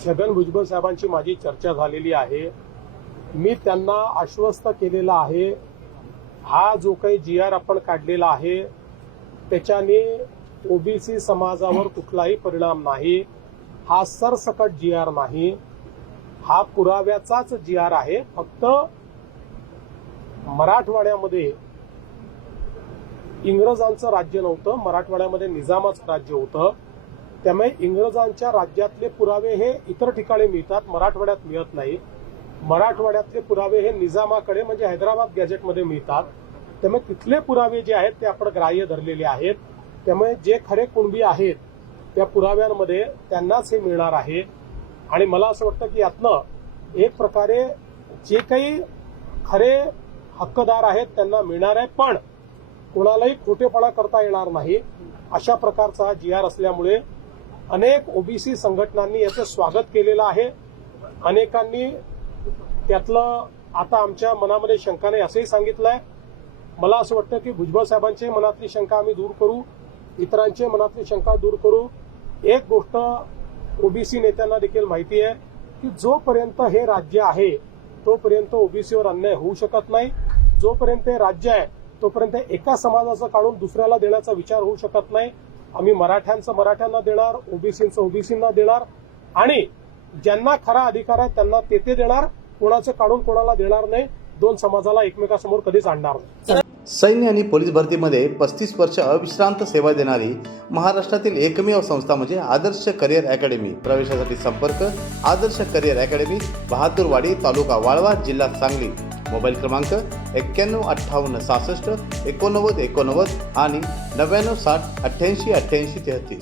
छगन भुजबळ साहेबांची माझी चर्चा झालेली आहे। मी त्यांना आश्वस्त केलेलं आहे, हा जो काही GR आपण काढलेला आहे त्याच्याने ओबीसी समाजावर कुठलाही परिणाम नाही। हा सरसकट GR नाही, हा पुराव्याचाच GR आहे। फक्त मराठवाड्यामध्ये इंग्रजांचं राज्य नव्हतं, मराठवाड्यामध्ये निजामाचं राज्य होतं। त्यामुळे इंग्रजांच्या राज्यातले पुरावे हे इतर ठिकाणी मिळतात, मराठवाड्यात मिळत नाही। मराठवाड्यातले पुरावे हे निजामाकडे म्हणजे हैदराबाद गॅजेटमध्ये मिळतात। त्यामुळे तिथले पुरावे जे आहेत ते आपण ग्राह्य धरलेले आहेत। त्यामुळे जे खरे कुणबी आहेत त्या पुराव्यांमध्ये त्यांनाच हे मिळणार आहे। आणि मला असं वाटतं की यातनं एक प्रकारे जे काही खरे हक्कदार आहेत त्यांना मिळणार आहे, पण कोणालाही खोटेपणा करता येणार नाही अशा प्रकारचा हा GR असल्यामुळे अनेक ओबीसी संघटनांनी याचं स्वागत केलेलं आहे। अनेकांनी त्यातलं आता आमच्या मनामध्ये शंका नाही असंही सांगितलंय। मला असं वाटतं की भुजबळ साहेबांची मनातली शंका आम्ही दूर करू, इतरांची मनातली शंका दूर करू। एक गोष्ट ओबीसी नेत्यांना देखील माहिती आहे की जोपर्यंत हे राज्य आहे तोपर्यंत ओबीसीवर अन्याय होऊ शकत नाही। जोपर्यंत हे राज्य आहे तोपर्यंत एका समाजाचं काढून दुसऱ्याला देण्याचा विचार होऊ शकत नाही। आम्ही मराठ्यांचं मराठ्यांना देणार, ओबीसींचं ओबीसींना देणार आणि ज्यांना खरा अधिकार आहे त्यांना ते देणार, कोणाचं काढून कोणाला देणार नाही। दोन समाजाला एकमेकांसमोर कधीच आणणार नाही। सैन्य आणि पोलीस भरतीमध्ये 35 वर्ष अविश्रांत सेवा देणारी महाराष्ट्रातील एकमेव संस्था म्हणजे आदर्श करिअर अकॅडमी। प्रवेशासाठी संपर्क आदर्श करिअर अकॅडमी, बहादूरवाडी, तालुका वाळवा, जिल्हा सांगली। मोबाईल क्रमांक 91 58 66 89 89 आणि 99 60 88 88 33।